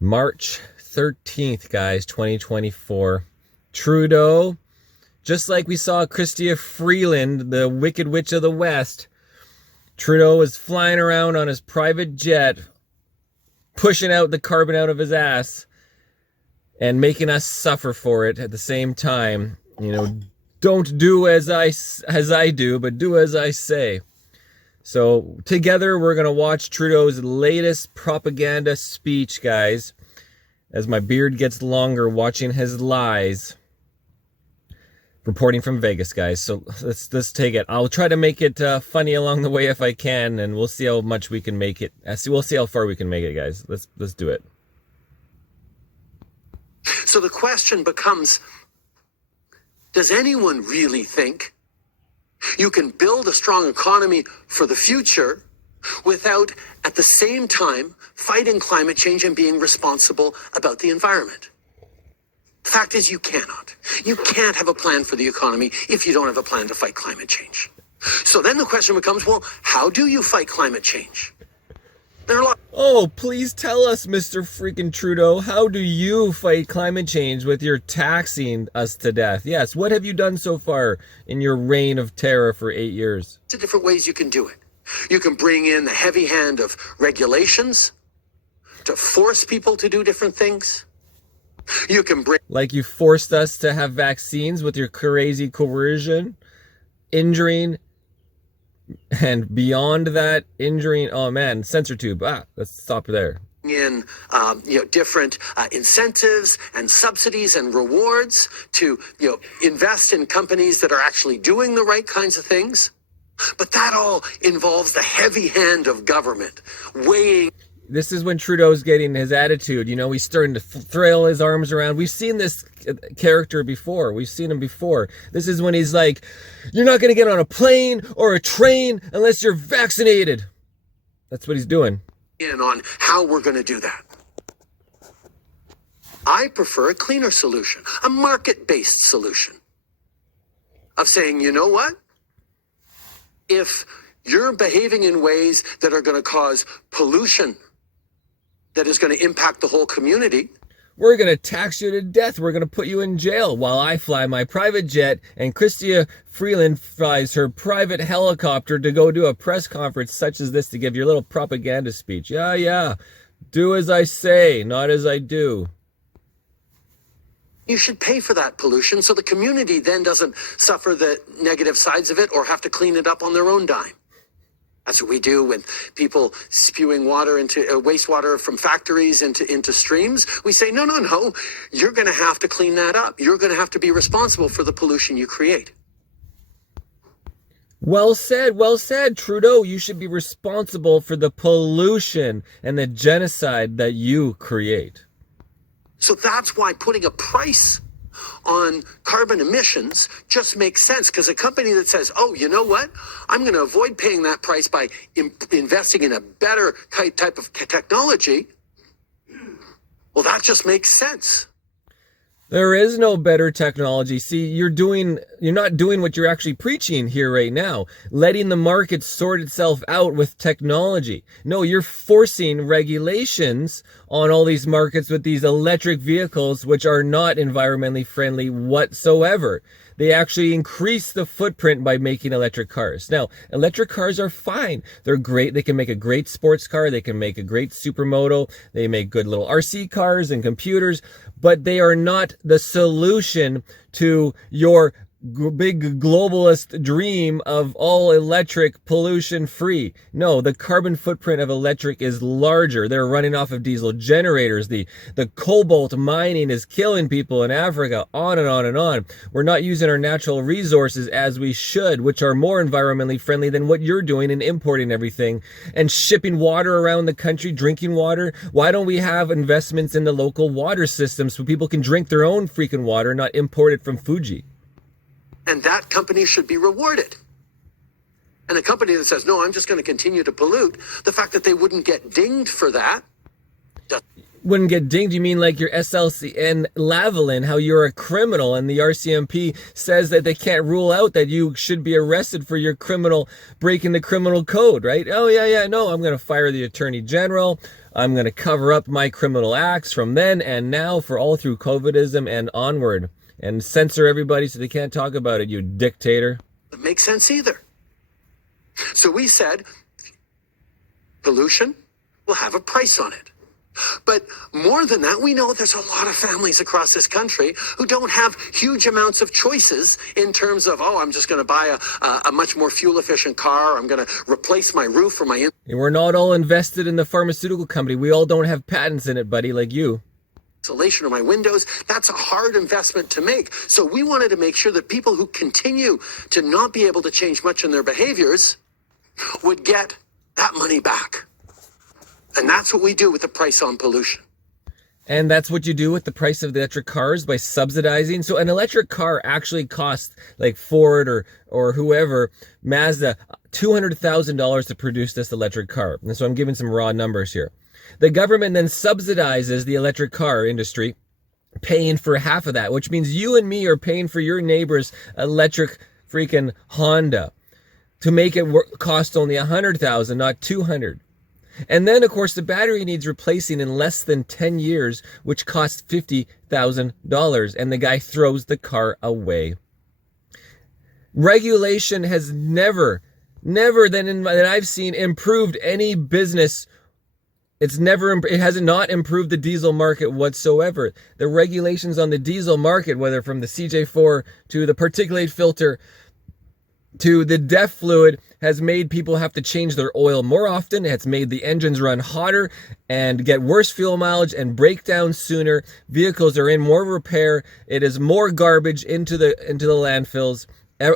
March 13th, guys, 2024. Trudeau, just like we saw Chrystia Freeland, the Wicked Witch of the West, Trudeau was flying around on his private jet, pushing out the carbon out of his ass and making us suffer for it at the same time. You know, don't do as I do, but do as I say. So together we're going to watch Trudeau's latest propaganda speech, guys, as my beard gets longer watching his lies. Reporting from Vegas, guys. So let's take it. I'll try to make it funny along the way if I can, and we'll see how much we can make it. We'll see how far we can make it, guys. Let's do it. So the question becomes, does anyone really think you can build a strong economy for the future without, at the same time, fighting climate change and being responsible about the environment? The fact is, you cannot. You can't have a plan for the economy if you don't have a plan to fight climate change. So then the question becomes, well, how do you fight climate change? There are a lot. Oh, please tell us, Mr. freaking Trudeau, how do you fight climate change with your taxing us to death? Yes, what have you done so far in your reign of terror for 8 years? Lots of different ways you can do it. You can bring in the heavy hand of regulations to force people to do different things. You can bring... Like you forced us to have vaccines with your crazy coercion, injuring, and beyond that, injuring, oh man, sensor tube. Let's stop there. In different incentives and subsidies and rewards to invest in companies that are actually doing the right kinds of things. But that all involves the heavy hand of government weighing. This is when Trudeau's getting his attitude. You know, he's starting to thrail his arms around. We've seen this character before. We've seen him before. This is when he's like, you're not going to get on a plane or a train unless you're vaccinated. That's what he's doing. In on how we're going to do that. I prefer a cleaner solution, a market-based solution of saying, you know what? If you're behaving in ways that are going to cause pollution, that is going to impact the whole community, we're going to tax you to death. We're going to put you in jail while I fly my private jet and Chrystia Freeland flies her private helicopter to go do a press conference such as this to give your little propaganda speech. Yeah. Do as I say, not as I do. You should pay for that pollution so the community then doesn't suffer the negative sides of it or have to clean it up on their own dime. That's what we do when people spewing water into wastewater from factories into streams. We say, no, you're going to have to clean that up. You're going to have to be responsible for the pollution you create. Well said, Trudeau. You should be responsible for the pollution and the genocide that you create. So that's why putting a price on carbon emissions just makes sense, because a company that says, oh, you know what, I'm going to avoid paying that price by investing in a better type of technology, well, that just makes sense. There is no better technology. See, you're not doing what you're actually preaching here right now, letting the market sort itself out with technology. No, you're forcing regulations on all these markets with these electric vehicles, which are not environmentally friendly whatsoever. They actually increase the footprint by making electric cars. Now, electric cars are fine. They're great. They can make a great sports car. They can make a great supermoto. They make good little RC cars and computers, but they are not the solution to your big globalist dream of all electric, pollution free. No, the carbon footprint of electric is larger. They're running off of diesel generators. The cobalt mining is killing people in Africa, on and on and on. We're not using our natural resources as we should, which are more environmentally friendly than what you're doing and importing everything and shipping water around the country, drinking water. Why don't we have investments in the local water system so people can drink their own freaking water, not import it from Fuji? And that company should be rewarded. And a company that says, no, I'm just going to continue to pollute, the fact that they wouldn't get dinged for that. wouldn't get dinged? You mean like your SLC and Lavalin, how you're a criminal and the RCMP says that they can't rule out that you should be arrested for your breaking the criminal code, right? Oh yeah, no, I'm going to fire the Attorney General. I'm going to cover up my criminal acts from then and now for all through COVIDism and onward, and censor everybody so they can't talk about it, you dictator. It makes sense either. So we said, pollution will have a price on it. But more than that, we know there's a lot of families across this country who don't have huge amounts of choices in terms of, oh, I'm just going to buy a much more fuel-efficient car. I'm going to replace my roof or my... We're not all invested in the pharmaceutical company. We all don't have patents in it, buddy, like you. Insulation of my windows. That's a hard investment to make. So we wanted to make sure that people who continue to not be able to change much in their behaviors would get that money back. And that's what we do with the price on pollution. And that's what you do with the price of the electric cars, by subsidizing. So an electric car actually costs, like Ford or whoever, Mazda, $200,000 to produce this electric car. And so I'm giving some raw numbers here. The government then subsidizes the electric car industry, paying for half of that, which means you and me are paying for your neighbor's electric freaking Honda to make it cost only $100,000, not $200,000. And then, of course, the battery needs replacing in less than 10 years, which costs $50,000, and the guy throws the car away. Regulation has never that I've seen improved any business. It has not improved the diesel market whatsoever. The regulations on the diesel market, whether from the CJ4 to the particulate filter to the DEF fluid, has made people have to change their oil more often. It's made the engines run hotter and get worse fuel mileage and break down sooner. Vehicles are in more repair. It is more garbage into the landfills.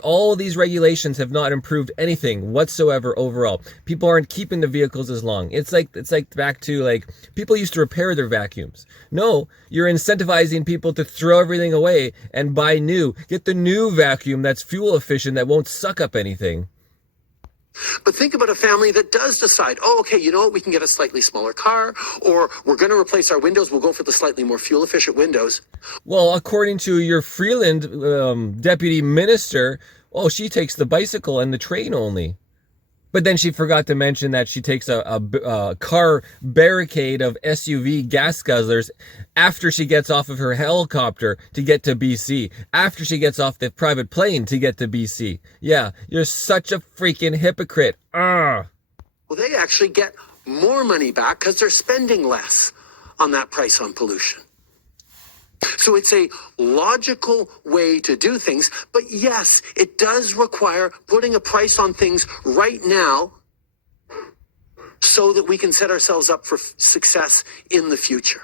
All these regulations have not improved anything whatsoever overall. People aren't keeping the vehicles as long. It's like back to like people used to repair their vacuums. No, you're incentivizing people to throw everything away and buy new. Get the new vacuum that's fuel efficient, that won't suck up anything. But think about a family that does decide, oh, okay, you know what, we can get a slightly smaller car, or we're going to replace our windows, we'll go for the slightly more fuel-efficient windows. Well, according to your Freeland deputy minister, she takes the bicycle and the train only. But then she forgot to mention that she takes a car barricade of SUV gas guzzlers after she gets off of her helicopter to get to BC, after she gets off the private plane to get to BC. Yeah, you're such a freaking hypocrite. Well, they actually get more money back because they're spending less on that price on pollution. So it's a logical way to do things, but yes, it does require putting a price on things right now so that we can set ourselves up for success in the future.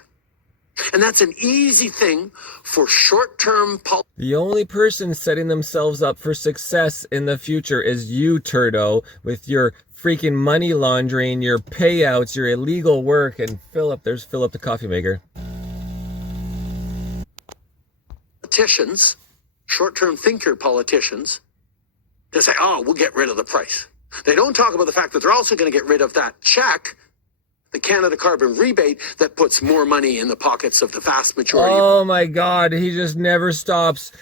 And that's an easy thing for short-term policy. The only person setting themselves up for success in the future is you, Trudeau, with your freaking money laundering, your payouts, your illegal work. And Philip the coffee maker. Politicians, short-term thinker politicians, they say, oh, we'll get rid of the price. They don't talk about the fact that they're also going to get rid of that check, the Canada carbon rebate, that puts more money in the pockets of the vast majority. Oh my God, he just never stops.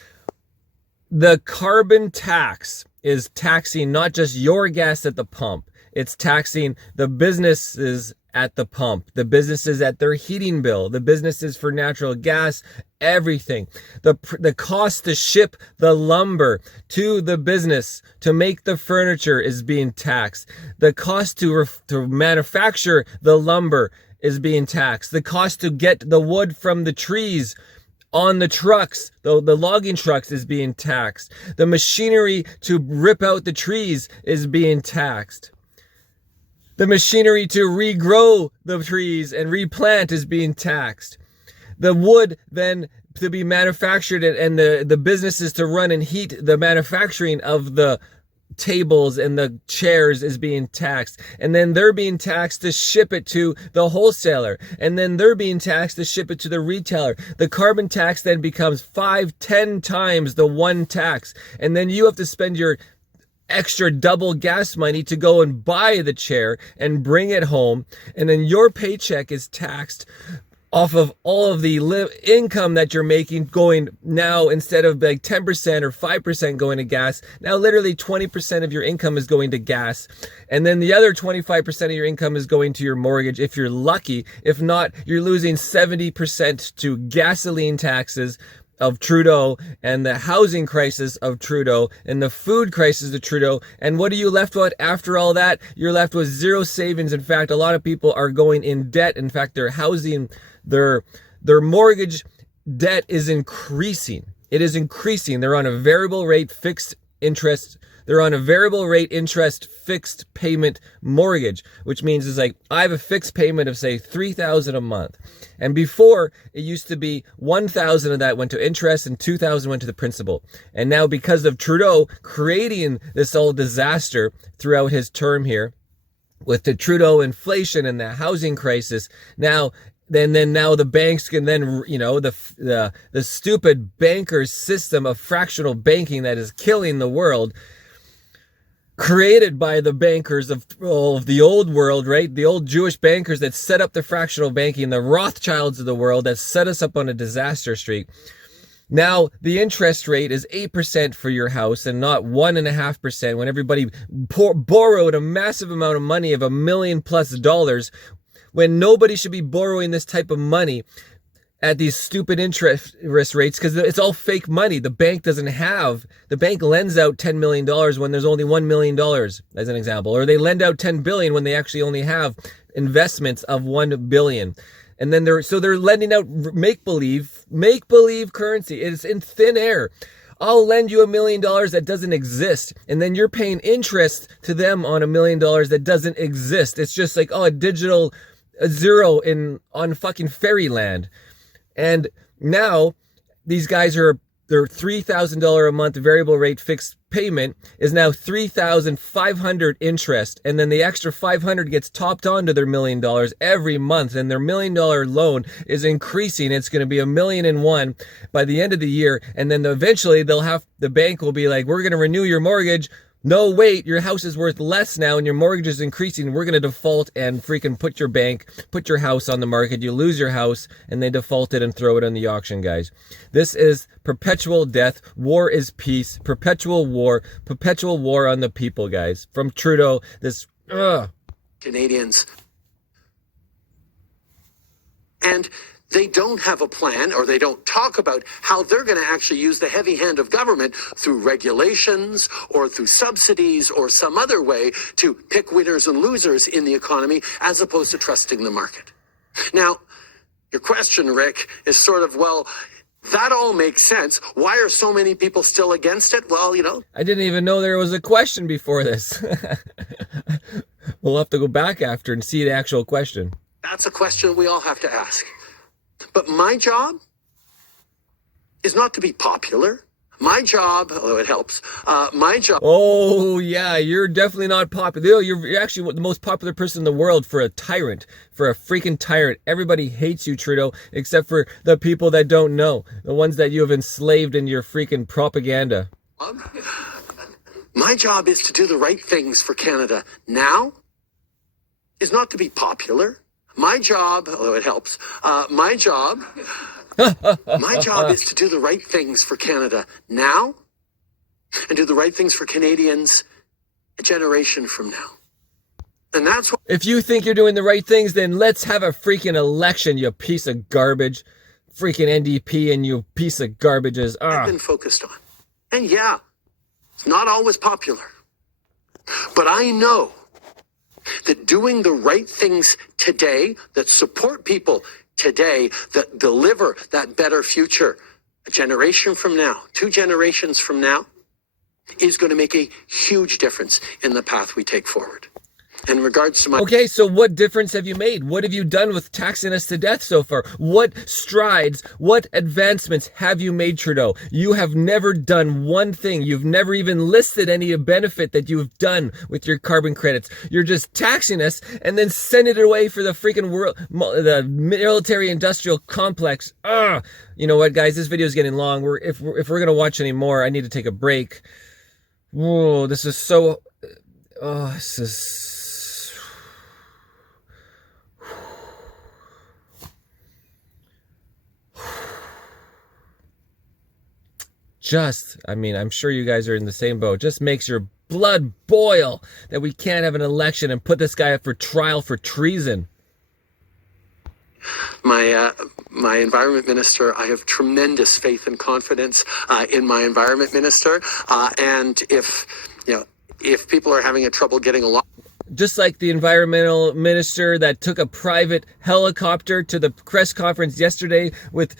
The carbon tax is taxing not just your gas at the pump, it's taxing the businesses at the pump, the businesses at their heating bill, the businesses for natural gas, everything. The cost to ship the lumber to the business to make the furniture is being taxed. The cost to manufacture the lumber is being taxed. The cost to get the wood from the trees on the trucks, the logging trucks, is being taxed. The machinery to rip out the trees is being taxed. The machinery to regrow the trees and replant is being taxed. The wood then to be manufactured and the businesses to run and heat the manufacturing of the tables and the chairs is being taxed. And then they're being taxed to ship it to the wholesaler. And then they're being taxed to ship it to the retailer. The carbon tax then becomes 5-10 times the one tax. And then you have to spend your extra double gas money to go and buy the chair and bring it home, and then your paycheck is taxed off of all of the income that you're making, going now, instead of like 10% or 5% going to gas, now literally 20% of your income is going to gas. And then the other 25% of your income is going to your mortgage if you're lucky. If not, you're losing 70% to gasoline taxes of Trudeau and the housing crisis of Trudeau and the food crisis of Trudeau. And what are you left with after all that? You're left with zero savings. In fact, a lot of people are going in debt. In fact, their housing, their mortgage debt is increasing. It is increasing. They're on a variable rate fixed interest. They're on a variable rate interest fixed payment mortgage, which means it's like, I have a fixed payment of say $3,000 a month. And before, it used to be $1,000 of that went to interest and $2,000 went to the principal. And now, because of Trudeau creating this whole disaster throughout his term here, with the Trudeau inflation and the housing crisis, now the banks can then, you know, the stupid bankers system of fractional banking that is killing the world, created by the bankers of the old world, right? The old Jewish bankers that set up the fractional banking, the Rothschilds of the world that set us up on a disaster streak. Now, the interest rate is 8% for your house and not 1.5% when everybody borrowed a massive amount of money of $1 million+ when nobody should be borrowing this type of money at these stupid interest rates, because it's all fake money. The bank lends out $10 million when there's only $1 million, as an example, or they lend out $10 billion when they actually only have investments of $1 billion. And then they're lending out make-believe currency. It's in thin air. I'll lend you $1 million that doesn't exist. And then you're paying interest to them on $1 million that doesn't exist. It's just like, a zero on fucking fairyland. And now these guys their $3,000 a month variable rate fixed payment is now $3,500 interest. And then the extra $500 gets topped onto their $1 million every month. And their $1 million loan is increasing. It's going to be $1.1 million by the end of the year. And then eventually the bank will be like, we're going to renew your mortgage. No, wait, your house is worth less now and your mortgage is increasing. We're going to default and freaking put your house on the market. You lose your house and they default it and throw it on the auction, guys. This is perpetual death. War is peace. Perpetual war on the people, guys. From Trudeau, Canadians. And they don't have a plan, or they don't talk about how they're going to actually use the heavy hand of government through regulations or through subsidies or some other way to pick winners and losers in the economy, as opposed to trusting the market. Now, your question, Rick, is sort of, well, that all makes sense. Why are so many people still against it? Well, you know. I didn't even know there was a question before this. We'll have to go back after and see the actual question. That's a question we all have to ask. But my job is not to be popular. My job, although it helps, my job... Oh, yeah, you're definitely not popular. You're actually the most popular person in the world for a tyrant, for a freaking tyrant. Everybody hates you, Trudeau, except for the people that don't know, the ones that you have enslaved in your freaking propaganda. My job is to do the right things for Canada now, is not to be popular. My job, although it helps, my job is to do the right things for Canada now and do the right things for Canadians a generation from now. And that's what... If you think you're doing the right things, then let's have a freaking election, you piece of garbage. Freaking NDP and you piece of garbages. I've been focused on. And yeah, it's not always popular. But I know that doing the right things today that support people today, that deliver that better future a generation from now, 2 generations from now, is going to make a huge difference in the path we take forward. In regards to my... Okay, so what difference have you made? What have you done with taxing us to death so far? What strides, what advancements have you made, Trudeau? You have never done one thing. You've never even listed any benefit that you've done with your carbon credits. You're just taxing us and then sending it away for the freaking world, the military industrial complex. You know what, guys? This video is getting long. If we're going to watch any more, I need to take a break. Whoa, this is so... this is... I'm sure you guys are in the same boat, just makes your blood boil that we can't have an election and put this guy up for trial for treason. My environment minister, I have tremendous faith and confidence in my environment minister. And if people are having a trouble getting along, just like the environmental minister that took a private helicopter to the press conference yesterday with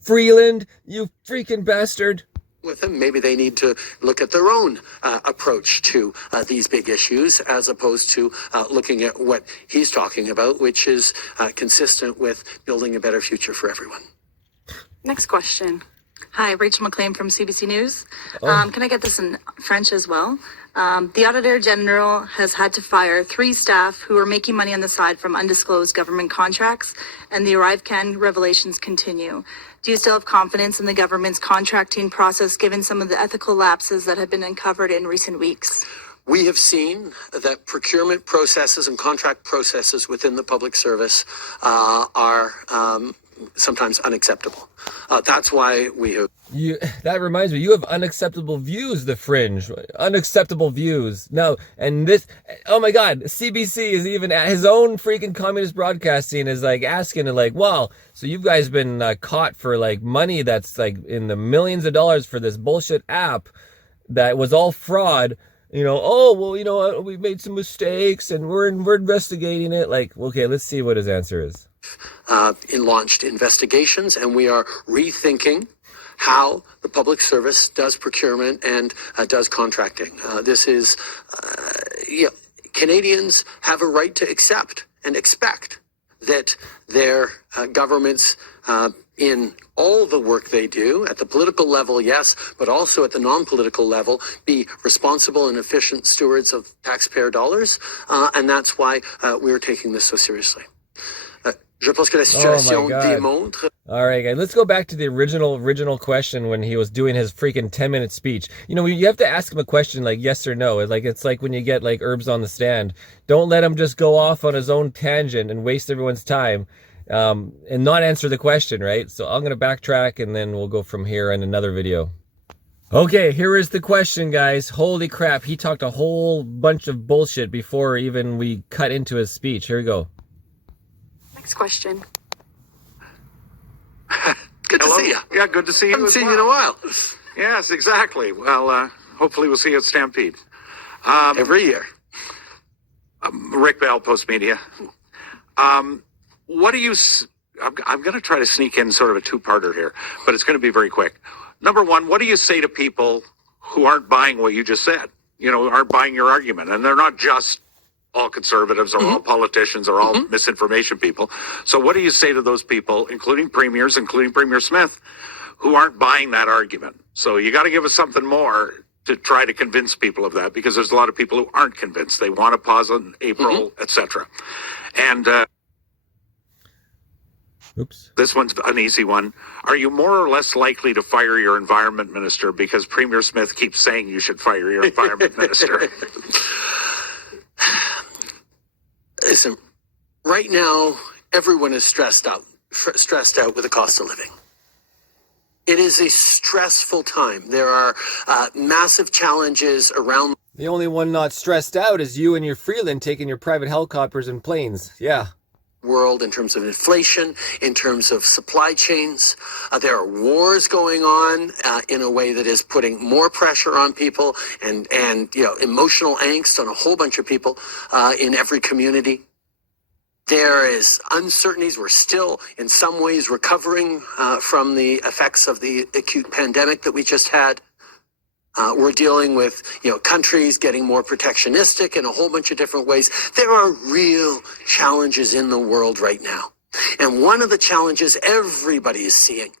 Freeland, you freaking bastard. With them, maybe they need to look at their own approach to these big issues, as opposed to looking at what he's talking about, which is consistent with building a better future for everyone. Next question. Hi, Rachel McLean from CBC News. Can I get this in French as well? The Auditor General has had to fire 3 staff who are making money on the side from undisclosed government contracts, and the RYzen revelations continue. Do you still have confidence in the government's contracting process, given some of the ethical lapses that have been uncovered in recent weeks? We have seen that procurement processes and contract processes within the public service are sometimes unacceptable. That's why we have... That reminds me, you have unacceptable views, the Fringe. Unacceptable views. No, and this, oh my God, CBC is even, his own freaking communist broadcasting is like asking to like, well, so you guys been caught for like money that's like in the millions of dollars for this bullshit app that was all fraud. Oh, well, we made some mistakes and we're investigating it. Like, okay, let's see what his answer is. Launched investigations, and we are rethinking how the public service does procurement and does contracting. This is, Canadians have a right to accept and expect that their governments, in all the work they do, at the political level, yes, but also at the non-political level, be responsible and efficient stewards of taxpayer dollars. And that's why we're taking this so seriously. Je pense que la situation démontre. All right, guys, let's go back to the original question when he was doing his freaking 10-minute speech. You have to ask him a question like yes or no. It's like when you get like Herbs on the stand. Don't let him just go off on his own tangent and waste everyone's time and not answer the question, right? So I'm going to backtrack and then we'll go from here in another video. Okay, here is the question, guys. Holy crap, he talked a whole bunch of bullshit before even we cut into his speech. Here we go. Next question. Good to see you. Yeah, good to see you. Haven't seen you in a while. Yes, exactly. Well, hopefully we'll see you at Stampede. Every year. Rick Bell, Post Media. What do you... I'm going to try to sneak in sort of a two-parter here, but it's going to be very quick. Number one, what do you say to people who aren't buying what you just said? Aren't buying your argument. And they're not just all conservatives or all politicians or all misinformation people. So what do you say to those people, including premiers, including Premier Smith, who aren't buying that argument? So you got to give us something more to try to convince people of that, because there's a lot of people who aren't convinced. They want to pause on April, etc. And oops. This one's an easy one. Are you more or less likely to fire your environment minister because Premier Smith keeps saying you should fire your environment minister? Listen, right now, everyone is stressed out with the cost of living. It is a stressful time. There are massive challenges around. The only one not stressed out is you and your Freeland taking your private helicopters and planes. Yeah. World in terms of inflation, in terms of supply chains. There are wars going on in a way that is putting more pressure on people and emotional angst on a whole bunch of people in every community. There is uncertainties. We're still in some ways recovering from the effects of the acute pandemic that we just had. We're dealing with, countries getting more protectionistic in a whole bunch of different ways. There are real challenges in the world right now. And one of the challenges everybody is seeing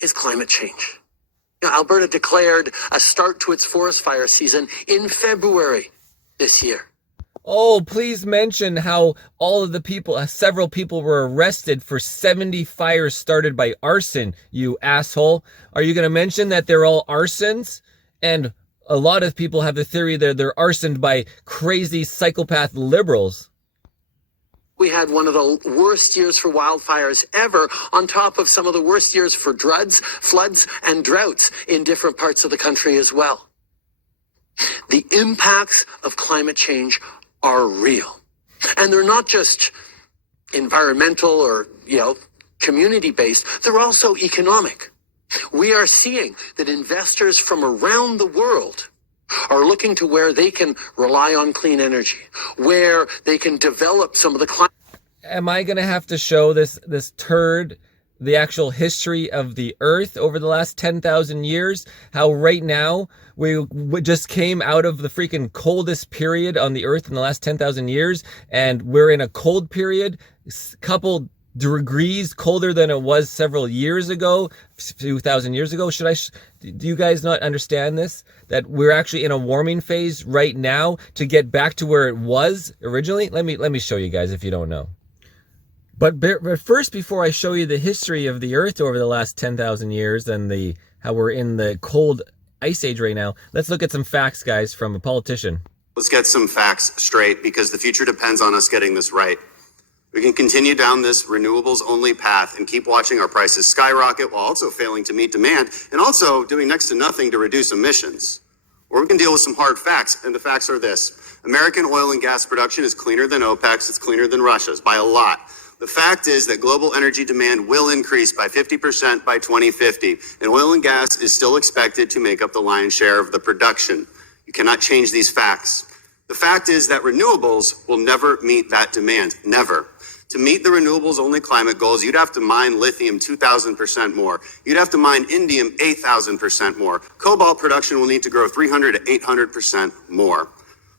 is climate change. Alberta declared a start to its forest fire season in February this year. Oh, please mention how all of the people, several people were arrested for 70 fires started by arson, you asshole. Are you going to mention that they're all arsons? And a lot of people have the theory that they're arsoned by crazy psychopath liberals. We had one of the worst years for wildfires ever, on top of some of the worst years for floods, and droughts in different parts of the country as well. The impacts of climate change are real. And they're not just environmental or, community-based. They're also economic. We are seeing that investors from around the world are looking to where they can rely on clean energy, where they can develop some of the climate. Am I going to have to show this turd the actual history of the Earth over the last 10,000 years? How right now we just came out of the freaking coldest period on the Earth in the last 10,000 years, and we're in a cold period, couple degrees colder than it was several years ago, a few thousand years ago. Do you guys not understand this? That we're actually in a warming phase right now to get back to where it was originally? Let me show you guys if you don't know. But first, before I show you the history of the Earth over the last 10,000 years and how we're in the cold ice age right now, let's look at some facts, guys, from a politician. Let's get some facts straight, because the future depends on us getting this right. We can continue down this renewables only path and keep watching our prices skyrocket while also failing to meet demand and also doing next to nothing to reduce emissions. Or we can deal with some hard facts, and the facts are this. American oil and gas production is cleaner than OPEC's, it's cleaner than Russia's by a lot. The fact is that global energy demand will increase by 50% by 2050, and oil and gas is still expected to make up the lion's share of the production. You cannot change these facts. The fact is that renewables will never meet that demand, never. To meet the renewables only climate goals, you'd have to mine lithium 2,000% more. You'd have to mine indium 8,000% more. Cobalt production will need to grow 300 to 800% more.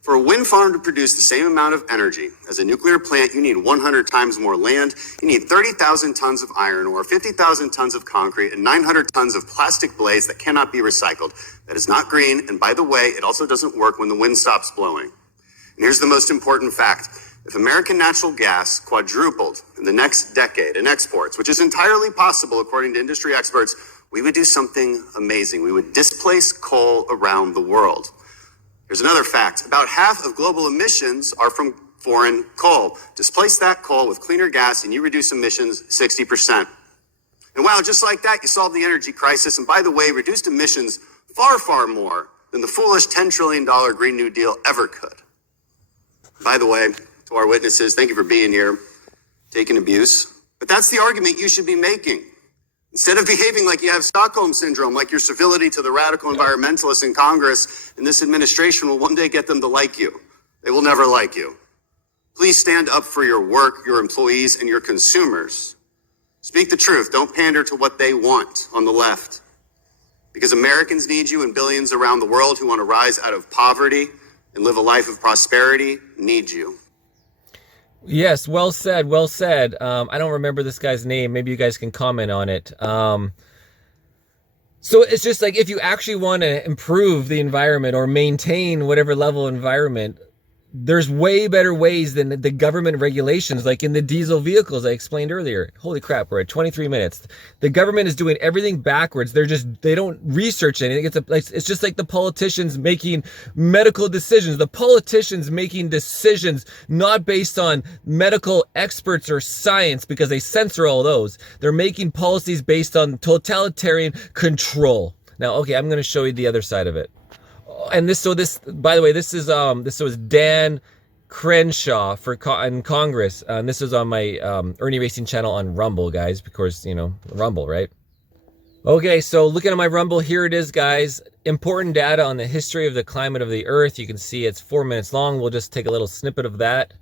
For a wind farm to produce the same amount of energy as a nuclear plant, you need 100 times more land. You need 30,000 tons of iron ore, 50,000 tons of concrete, and 900 tons of plastic blades that cannot be recycled. That is not green, and by the way, it also doesn't work when the wind stops blowing. And here's the most important fact. If American natural gas quadrupled in the next decade in exports, which is entirely possible according to industry experts, we would do something amazing. We would displace coal around the world. Here's another fact. About half of global emissions are from foreign coal. Displace that coal with cleaner gas and you reduce emissions 60%. And wow, just like that, you solve the energy crisis. And by the way, reduced emissions far, far more than the foolish $10 trillion Green New Deal ever could. By the way, to our witnesses, thank you for being here, taking abuse. But that's the argument you should be making. Instead of behaving like you have Stockholm Syndrome, like your civility to the radical environmentalists in Congress and this administration will one day get them to like you. They will never like you. Please stand up for your work, your employees, and your consumers. Speak the truth. Don't pander to what they want on the left. Because Americans need you and billions around the world who want to rise out of poverty and live a life of prosperity need you. Yes, well said, well said. I don't remember this guy's name. Maybe you guys can comment on it. So it's just like, if you actually want to improve the environment or maintain whatever level of environment, there's way better ways than the government regulations, like in the diesel vehicles I explained earlier. Holy crap, we're at 23 minutes. The government is doing everything backwards. They don't research anything. It's just like the politicians making medical decisions. The politicians making decisions not based on medical experts or science, because they censor all those. They're making policies based on totalitarian control. Now, okay, I'm going to show you the other side of it. And this, by the way, this was Dan Crenshaw in Congress. And this is on my Irnieracing channel on Rumble, guys, because, Rumble, right? Okay, so looking at my Rumble, here it is, guys. Important data on the history of the climate of the Earth. You can see it's 4 minutes long. We'll just take a little snippet of that.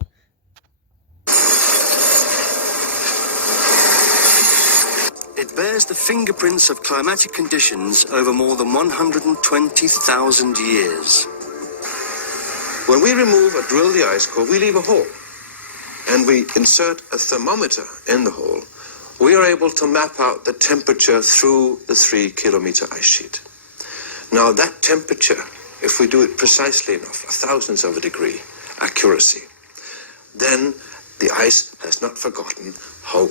It bears the fingerprints of climatic conditions over more than 120,000 years. When we remove or drill the ice core, we leave a hole, and we insert a thermometer in the hole. We are able to map out the temperature through the 3-kilometer ice sheet. Now that temperature, if we do it precisely enough, a thousandth of a degree accuracy, then the ice has not forgotten how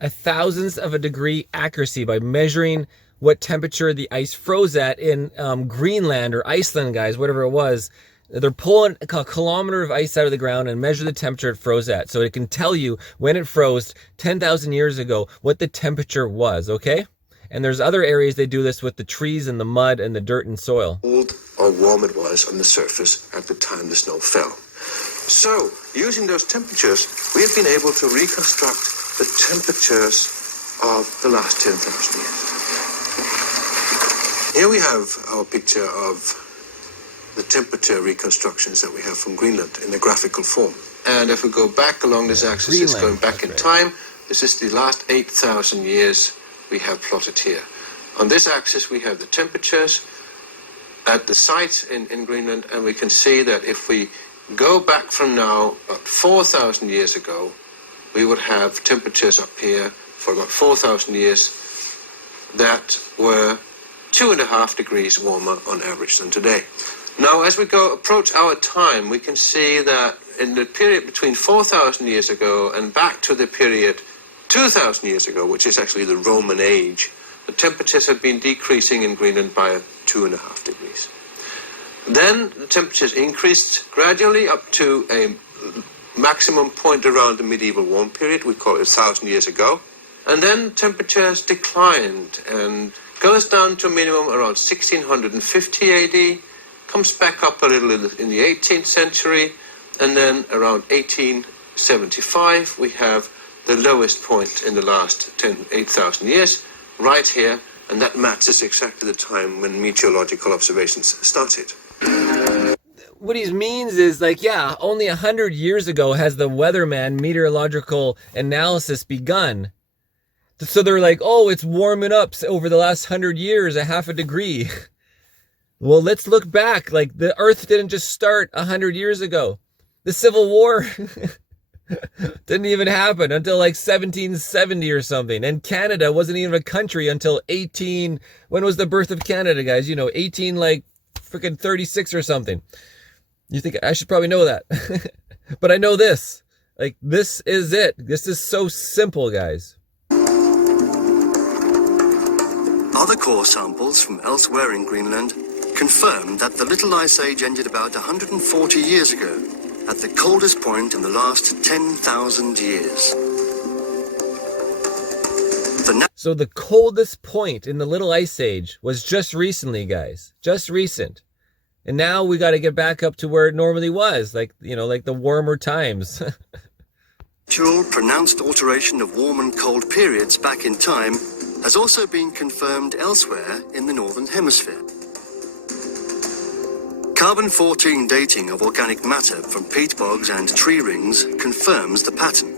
a thousandth of a degree accuracy by measuring what temperature the ice froze at in Greenland or Iceland, guys, whatever it was. They're pulling a kilometer of ice out of the ground and measure the temperature it froze at. So it can tell you when it froze 10,000 years ago what the temperature was, okay? And there's other areas they do this with the trees and the mud and the dirt and soil. Cold or warm it was on the surface at the time the snow fell. So, using those temperatures, we have been able to reconstruct the temperatures of the last 10,000 years. Here we have our picture of the temperature reconstructions that we have from Greenland in a graphical form. And if we go back along this axis, it's going back in time. This is the last 8,000 years we have plotted here. On this axis, we have the temperatures at the site in Greenland, and we can see that if we go back from now, about 4,000 years ago, we would have temperatures up here for about 4,000 years that were 2.5 degrees warmer on average than today. Now, as we approach our time, we can see that in the period between 4,000 years ago and back to the period 2,000 years ago, which is actually the Roman age, the temperatures have been decreasing in Greenland by 2.5 degrees. Then the temperatures increased gradually up to a maximum point around the medieval warm period, we call it 1,000 years ago. And then temperatures declined and goes down to a minimum around 1650 AD, comes back up a little in the 18th century, and then around 1875 we have the lowest point in the last 8,000 years, right here, and that matches exactly the time when meteorological observations started. What he means is like, yeah, only 100 years ago has the weatherman meteorological analysis begun. So they're like, oh, it's warming up over the last 100 years, a half a degree. Well, let's look back. Like, the Earth didn't just start 100 years ago. The Civil War didn't even happen until like 1770 or something. And Canada wasn't even a country until when was the birth of Canada, guys? You know, 18 like freaking 36 or something. You think I should probably know that. But I know this. Like, this is it. This is so simple, guys. Other core samples from elsewhere in Greenland confirmed that the Little Ice Age ended about 140 years ago, at the coldest point in the last 10,000 years. So the coldest point in the Little Ice Age was just recently, guys. Just recent. And now we got to get back up to where it normally was, like, you know, like the warmer times. Natural pronounced alteration of warm and cold periods back in time has also been confirmed elsewhere in the Northern Hemisphere. Carbon-14 dating of organic matter from peat bogs and tree rings confirms the pattern.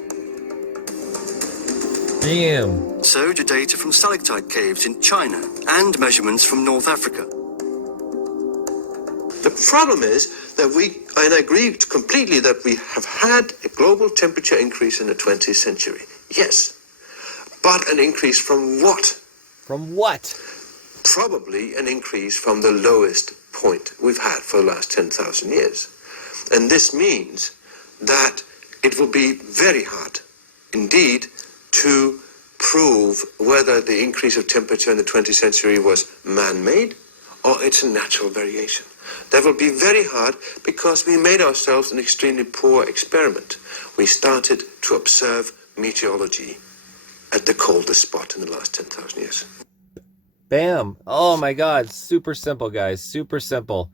Damn. So do data from stalactite caves in China and measurements from North Africa. The problem is that and I agree completely that we have had a global temperature increase in the 20th century. Yes. But an increase from what? From what? Probably an increase from the lowest point we've had for the last 10,000 years. And this means that it will be very hard indeed to prove whether the increase of temperature in the 20th century was man-made or it's a natural variation. That will be very hard because we made ourselves an extremely poor experiment. We started to observe meteorology at the coldest spot in the last 10,000 years. Bam. Oh my God. Super simple, guys. Super simple.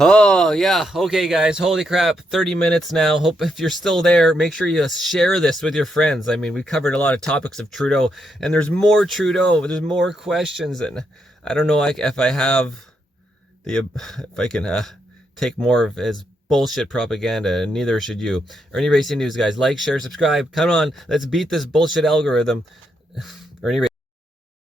Oh yeah. Okay, guys. Holy crap. 30 minutes now. Hope if you're still there, make sure you share this with your friends. I mean, we covered a lot of topics of Trudeau, and there's more Trudeau. There's more questions, and I don't know if I have if I can take more of his bullshit propaganda, and neither should you. Irnieracing News, guys. Like, share, subscribe. Come on. Let's beat this bullshit algorithm. Irnieracing.